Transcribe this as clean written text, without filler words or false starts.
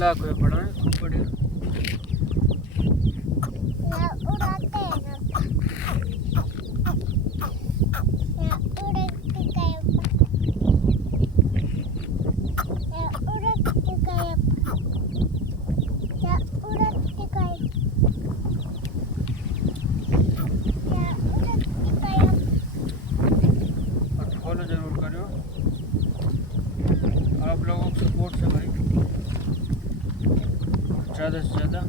लाख में पड़ा है, खूब बढ़िया। ना उड़ाते हैं ना उड़ते गए ना उड़ते गए ना उड़ते गए ना उड़ते गए। और फॉलो जरूर करो आप लोगों के सपोर्ट से भाई, ज़्यादा से ज़्यादा।